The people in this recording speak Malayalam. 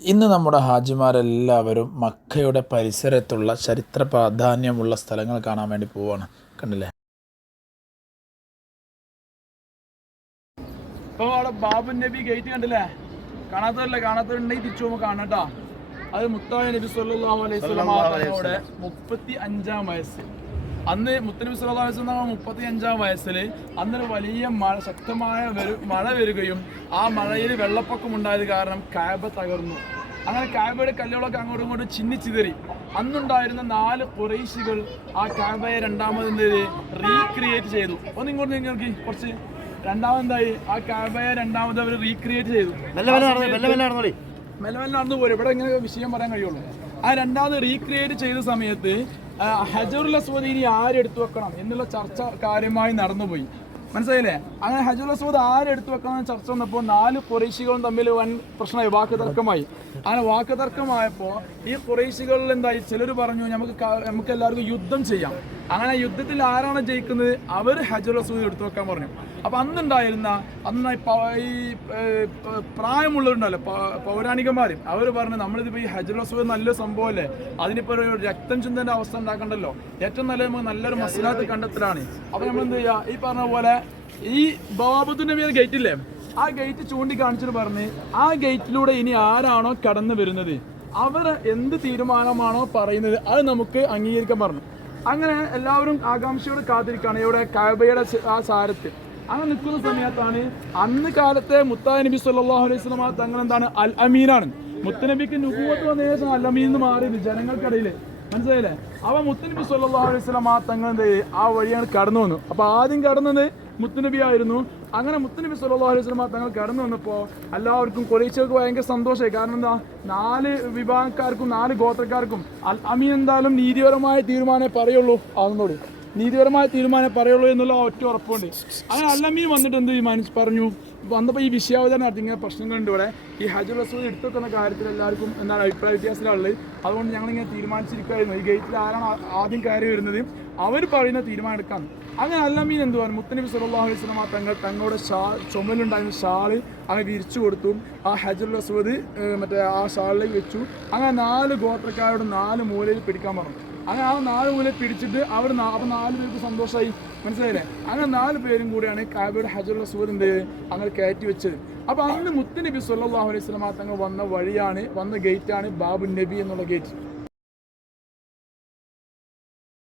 ഇന്ന് നമ്മുടെ ഹാജിമാരെല്ലാവരും മക്കയുടെ പരിസരത്തുള്ള ചരിത്ര പ്രാധാന്യമുള്ള സ്ഥലങ്ങൾ കാണാൻ വേണ്ടി പോവാണ്. കണ്ടില്ലേ? ഇപ്പോൾ അവിടെ ബാബു നബി ഗേറ്റ് കണ്ടില്ലേ? കാണാത്തവരുണ്ടെങ്കിൽ തിരിച്ചു പോകുമ്പോൾ കാണാം കേട്ടോ. അത് മുത്തായ നബി സല്ലല്ലാഹു അലൈഹി വസല്ലം 35-ാം വയസ്സ്. അന്ന് മുത്തനബി സല്ലല്ലാഹു അലൈഹി വസല്ലം 35-ാം വയസ്സിൽ അന്നൊരു വലിയ ശക്തമായ മഴ വരികയും ആ മഴയിൽ വെള്ളപ്പൊക്കം ഉണ്ടായത് കാരണം കഅബ തകർന്നു. അങ്ങനെ കഅബയുടെ കല്ലുകളൊക്കെ അങ്ങോട്ടും ഇങ്ങോട്ടും ചിന്നിച്ചിതറി. അന്നുണ്ടായിരുന്ന 4 ഖുറൈശികൾ ആ കഅബയെ രണ്ടാമത് റീക്രിയേറ്റ് ചെയ്തു. ഇങ്ങോട്ട് നിങ്ങൾക്ക് കുറച്ച് രണ്ടാമതായി ആ കഅബയെ രണ്ടാമത് അവർ റീക്രിയേറ്റ് ചെയ്തു. മെല്ലെ നടന്നു പോരും. ഇവിടെ ഇങ്ങനെ വിഷയം പറയാൻ കഴിയുള്ളൂ. ആ രണ്ടാമത് റീക്രിയേറ്റ് ചെയ്ത സമയത്ത് ഹജറുൽ അസ്വദ് ഇനി ആരെടുത്തു വെക്കണം എന്നുള്ള ചർച്ച കാര്യമായി നടന്നുപോയി. മനസ്സിലായില്ലേ? അങ്ങനെ ഹജറുൽ അസ്വദ് ആരെടുത്തു വെക്കണം ചർച്ച വന്നപ്പോൾ 4 ഖുറൈശികളും തമ്മിൽ വൻ പ്രശ്നമായി, വാക്ക് തർക്കമായി. അങ്ങനെ വാക്ക് തർക്കമായപ്പോൾ ഈ ഖുറൈശികളിൽ എന്തായി, ചിലർ പറഞ്ഞു നമുക്ക് എല്ലാവർക്കും യുദ്ധം ചെയ്യാം. അങ്ങനെ യുദ്ധത്തിൽ ആരാണ് ജയിക്കുന്നത് അവർ ഹജറുൽ അസ്വദ് എടുത്തു വെക്കാൻ പറഞ്ഞു. അപ്പം അന്നുണ്ടായിരുന്ന ഈ പ്രായമുള്ളവരുണ്ടല്ലോ, പൗരാണികന്മാർ, അവർ പറഞ്ഞു നമ്മളിതിപ്പോൾ ഈ ഹജറുൽ അസ്വദ് നല്ല സംഭവമല്ലേ, അതിനിപ്പോൾ ഒരു രക്തം ചിന്തേൻ്റെ അവസ്ഥ ഉണ്ടാക്കണ്ടല്ലോ, ഏറ്റവും നല്ലൊരു മസ്ലഹത്ത് കണ്ടെത്തലാണ്. അപ്പം നമ്മൾ എന്ത് ചെയ്യുക, ഈ പറഞ്ഞ പോലെ ഈ ബാബുദ്ദീൻ നബിയുടെ ഗേറ്റ് ഇല്ലേ, ആ ഗേറ്റ് ചൂണ്ടിക്കാണിച്ചിട്ട് പറഞ്ഞ് ആ ഗേറ്റിലൂടെ ഇനി ആരാണോ കടന്നു വരുന്നത് അവർ എന്ത് തീരുമാനമാണോ പറയുന്നത് അത് നമുക്ക് അംഗീകരിക്കാൻ പറഞ്ഞു. അങ്ങനെ എല്ലാവരും ആകാംക്ഷയോടെ കാത്തിരിക്കുകയാണ് ഇവിടെ കഅബയുടെ ആ സാരത്ത്. അങ്ങനെ നിൽക്കുന്ന സമയത്താണ് അന്ന് കാലത്തെ മുത്തായ നബി സല്ലല്ലാഹു അലൈഹി വസല്ലം തങ്ങൾ എന്താണ് അൽ അമീനാണ്. മുത്തനബിക്ക് നുബുവത്ത് വന്ന ശേഷം അൽ അമീൻ എന്ന് മാറിയത് ജനങ്ങൾക്കിടയിൽ. മനസ്സിലായില്ലേ? അപ്പോൾ മുത്തനബി സല്ലല്ലാഹു അലൈഹി വസല്ലം തങ്ങൾ എന്ത് ആ വഴിയാണ് കടന്നു വന്നു. അപ്പോൾ ആദ്യം കടന്നത് മുത്തനബി ആയിരുന്നു. അങ്ങനെ മുത്തനബി സല്ലല്ലാഹു അലൈഹി വസല്ലം തങ്ങൾ കടന്നു വന്നപ്പോൾ എല്ലാവർക്കും ഖുറൈശികൾക്ക് ഭയങ്കര സന്തോഷമായി. കാരണം എന്താ, 4 വിഭാഗക്കാർക്കും 4 ഗോത്രക്കാർക്കും അൽ അമീൻ എന്തായാലും നീതിപരമായ തീരുമാനമേ പറയുള്ളൂ, ആകുന്നോട് നീതിപരമായ തീരുമാനം പറയുള്ളൂ എന്നുള്ള ഒറ്റ ഉറപ്പുണ്ട്. അങ്ങനെ അൽ അമീൻ വന്നിട്ട് എന്ത് പറഞ്ഞു, വന്നപ്പോൾ ഈ വിഷയാവതരണം നടത്തി ഇങ്ങനെ പ്രശ്നങ്ങളുണ്ട് ഇവിടെ, ഈ ഹജറുൽ അസ്വദ് എടുത്തു വെക്കുന്ന കാര്യത്തിൽ എല്ലാവർക്കും എന്താണ് അഭിപ്രായ വ്യത്യാസത്തിലുള്ളത്. അതുകൊണ്ട് ഞങ്ങളിങ്ങനെ തീരുമാനിച്ചിരിക്കുകയായിരുന്നു ഈ ഗേറ്റിൽ ആരാണ് ആദ്യം കയറി വരുന്നത് അവർ പറയുന്ന തീരുമാനം എടുക്കാൻ. അങ്ങനെ അൽ അമീൻ എന്ത് പറഞ്ഞു, മുത്തനബി സല്ലല്ലാഹു അലൈഹി വസല്ലം തങ്ങളുടെ ചുമലുണ്ടായിരുന്ന ഷാള് അങ്ങനെ വിരിച്ചു കൊടുത്തു. ആ ഹജറുൽ അസ്വദ് ആ ഷാളിലേക്ക് വെച്ചു. അങ്ങനെ 4 ഗോത്രക്കാരോട് 4 മൂലയിൽ പിടിക്കാൻ പറഞ്ഞു. അങ്ങനെ ആ 4 മൂലയിൽ പിടിച്ചിട്ട് അവർ 4 പേർക്ക് സന്തോഷമായി. മനസ്സിലായില്ലേ? അങ്ങനെ 4 പേരും കൂടിയാണ് കഅബയുടെ ഹജറുൽ അസ്വദ് അങ്ങനെ കയറ്റി വെച്ചത്. അപ്പോൾ അന്ന് മുത്തനബി സല്ലല്ലാഹു അലൈഹി വസല്ലം തങ്ങൾ വന്ന വഴിയാണ്, വന്ന ഗേറ്റാണ് ബാബു നബി എന്നുള്ള ഗേറ്റ്.